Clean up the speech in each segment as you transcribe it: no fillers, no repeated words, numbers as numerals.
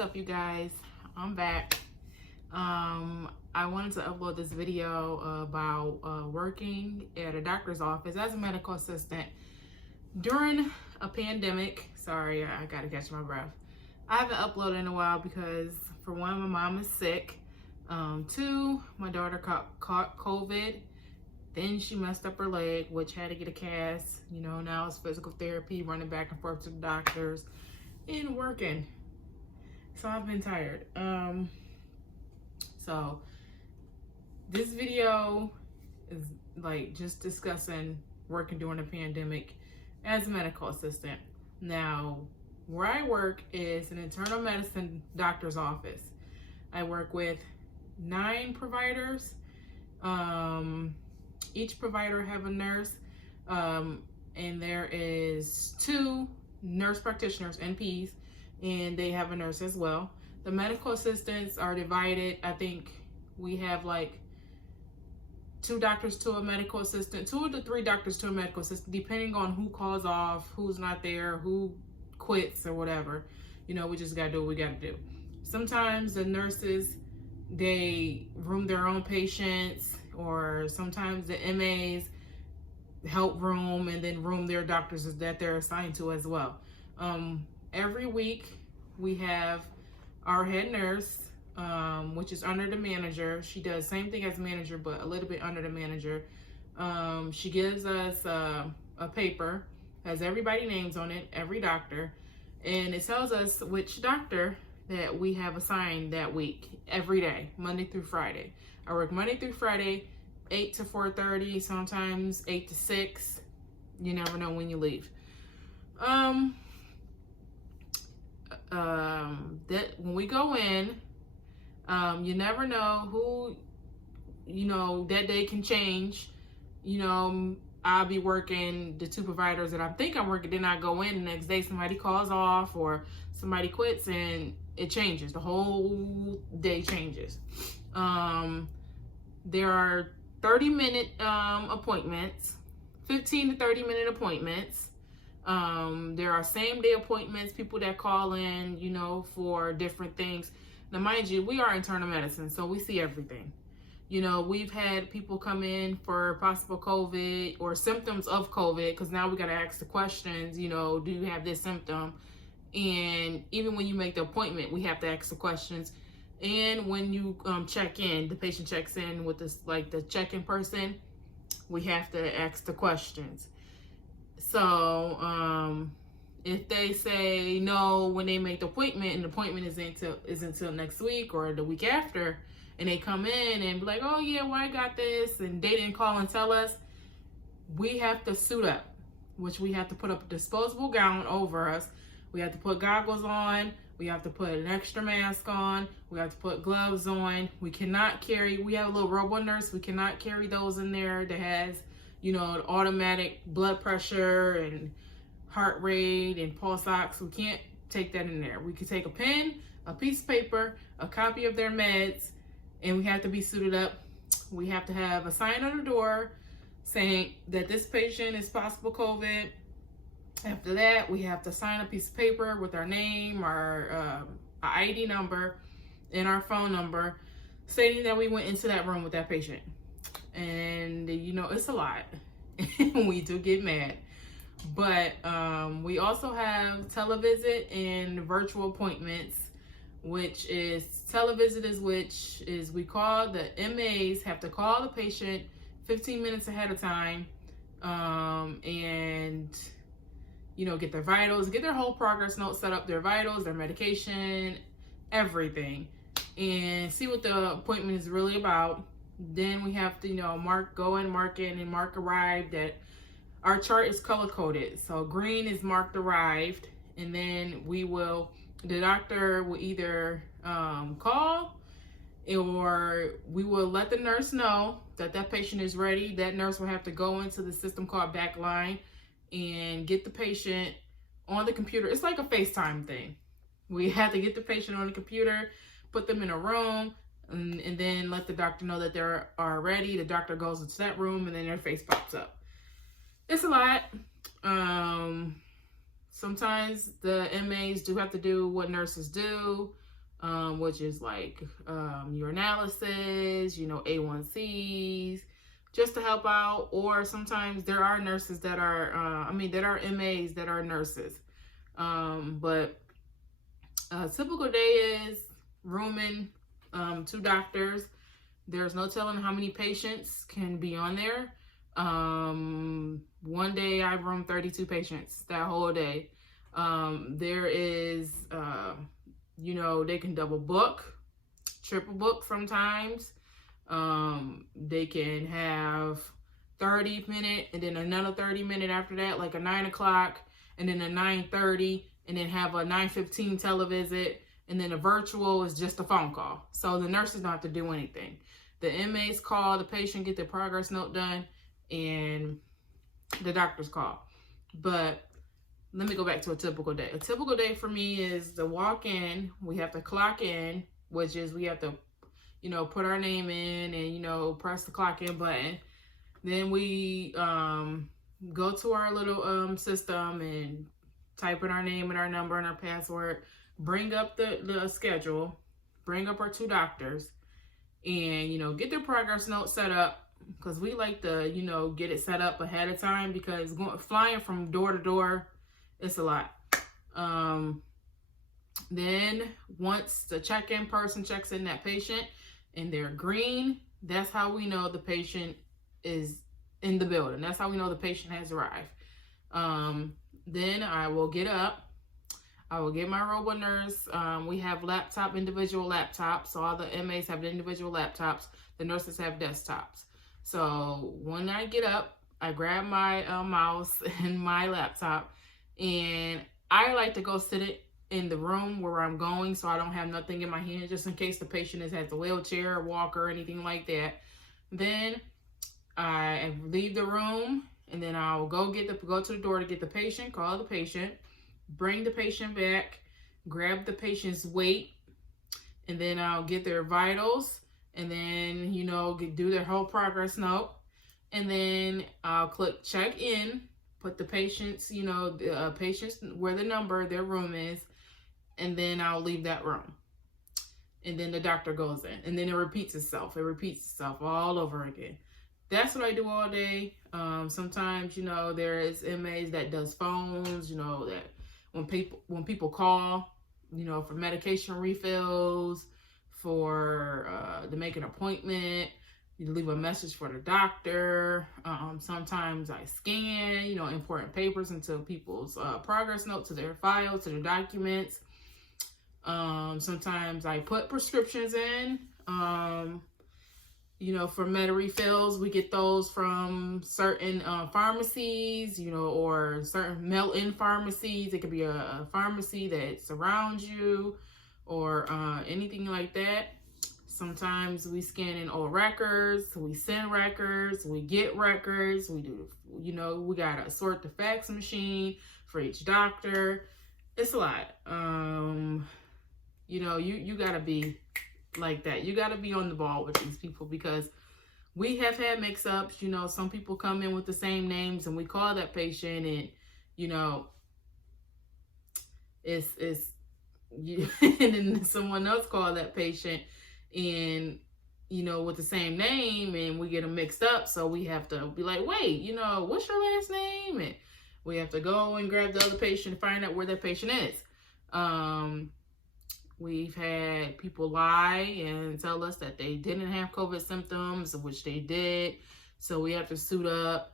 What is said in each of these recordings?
up, you guys? I'm back. I wanted to upload this video about working at a doctor's office as a medical assistant during a pandemic. Sorry, I gotta catch my breath. I haven't uploaded in a while because, for one, my mom is sick. Two, my daughter caught COVID. Then she messed up her leg, which had to get a cast. You know, now it's physical therapy, running back and forth to the doctors, and working. So I've been tired. So this video is like just discussing working during the pandemic as a medical assistant. Now, where I work is an internal medicine doctor's office. I work with 9 providers. Each provider have a nurse, and there is 2 nurse practitioners, NPs, and they have a nurse as well. The medical assistants are divided. I think we have like 2 doctors to a medical assistant, 2 to 3 doctors to a medical assistant, depending on who calls off, who's not there, who quits or whatever. You know, we just gotta do what we gotta do. Sometimes the nurses, they room their own patients, or sometimes the MAs help room and then room their doctors that they're assigned to as well. Every week we have our head nurse, which is under the manager. She does the same thing as manager, but a little bit under the manager. She gives us a paper, has everybody's names on it, every doctor, and it tells us which doctor that we have assigned that week, every day, Monday through Friday. I work Monday through Friday, 8 to 4:30, sometimes 8 to 6. You never know when you leave. That when we go in, you never know who, you know, that day can change. You know, I'll be working the 2 providers that I think I'm working, then I go in the next day, somebody calls off or somebody quits and it changes. The whole day changes. There are 30-minute appointments, 15 to 30-minute appointments. There are same-day appointments, people that call in, you know, for different things. Now, mind you, we are internal medicine, so we see everything. You know, we've had people come in for possible COVID or symptoms of COVID, because now we got to ask the questions, you know, do you have this symptom? And even when you make the appointment, we have to ask the questions. And when you check in, the patient checks in with this, like the check-in person, we have to ask the questions. So if they say no when they make the appointment, and the appointment is until next week or the week after, and they come in and be like, oh yeah, well I got this, and they didn't call and tell us, we have to suit up, which we have to put up a disposable gown over us. We have to put goggles on. We have to put an extra mask on. We have to put gloves on. We cannot carry, we have a little robo nurse. We cannot carry those in there that has, you know, automatic blood pressure and heart rate and pulse ox. We can't take that in there. We can take a pen, a piece of paper, a copy of their meds, and we have to be suited up. We have to have a sign on the door saying that this patient is possible COVID. After that, we have to sign a piece of paper with our name, our ID number, and our phone number, stating that we went into that room with that patient. And, you know, it's a lot. We do get mad. But we also have televisit and virtual appointments, which is televisit which is we call the MAs have to call the patient 15 minutes ahead of time, and you know, get their vitals, get their whole progress note set up, their vitals, their medication, everything, and see what the appointment is really about. Then we have to, you know, go in, mark in, and mark arrived. That our chart is color coded. So green is marked arrived, and then the doctor will either call, or we will let the nurse know that that patient is ready. That nurse will have to go into the system called Backline and get the patient on the computer. It's like a FaceTime thing. We have to get the patient on the computer, put them in a room, and then let the doctor know that they are ready. The doctor goes into that room, and then their face pops up. It's a lot. Sometimes the MAs do have to do what nurses do. which is like your analysis, A1Cs, just to help out. Or sometimes there are nurses that are, there are MAs that are nurses. But a typical day is rooming 2 doctors. There's no telling how many patients can be on there. One day I roomed 32 patients that whole day. There is, they can double book, triple book sometimes. They can have 30-minute and then another 30-minute after that, like a 9 o'clock and then a 9:30, and then have a 9:15 televisit, and then a virtual is just a phone call. So the nurses don't have to do anything. The MAs call the patient, get their progress note done, and the doctors call. But let me go back to a typical day. A typical day for me is to walk in, we have to clock in, which is we have to, put our name in and, press the clock in button. Then we go to our little system and type in our name and our number and our password, bring up the schedule, bring up our 2 doctors, and, get their progress note set up, because we like to, get it set up ahead of time, because flying from door to door, it's a lot. Then once the check-in person checks in that patient and they're green, that's how we know the patient is in the building. That's how we know the patient has arrived. Then I will get up. I will get my robo nurse. We have individual laptops. So all the MAs have individual laptops. The nurses have desktops. So when I get up, I grab my mouse and my laptop, and I like to go sit it in the room where I'm going, so I don't have nothing in my hand, just in case the patient has a wheelchair or walker or anything like that. Then I leave the room, and then I'll go to the door to get the patient, call the patient, bring the patient back, grab the patient's weight, and then I'll get their vitals, and then, do their whole progress note. And then I'll click check in, put the patients, the patients where their room is, and then I'll leave that room. And then the doctor goes in, and then it repeats itself. It repeats itself all over again. That's what I do all day. Sometimes, there is MAs that does phones, that when people call, for medication refills, for to make an appointment, you leave a message for the doctor. Sometimes I scan, important papers into people's progress notes, to their files, to their documents. Sometimes I put prescriptions in. For med refills, we get those from certain pharmacies, or certain mail-in pharmacies. It could be a pharmacy that surrounds you, or anything like that. Sometimes we scan in old records, we send records, we get records, we do, we gotta sort the fax machine for each doctor. It's a lot. You gotta be like that. You gotta be on the ball with these people, because we have had mix-ups. Some people come in with the same names, and we call that patient, and it's and then someone else call that patient, and with the same name, and we get them mixed up. So we have to be like, wait, what's your last name? And we have to go and grab the other patient and find out where that patient is. We've had people lie and tell us that they didn't have COVID symptoms, which they did. So we have to suit up.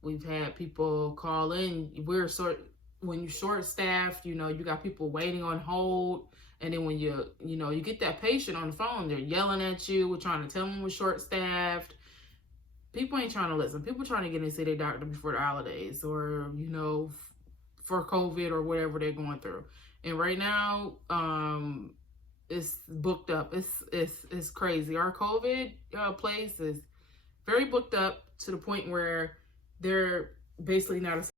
We've had people call in. When you're short-staffed, you got people waiting on hold. And then when you get that patient on the phone, they're yelling at you. We're trying to tell them we're short-staffed. People ain't trying to listen. People trying to get in and see their doctor before the holidays, or, for COVID or whatever they're going through. And right now, it's booked up. It's crazy. Our COVID place is very booked up, to the point where they're basically not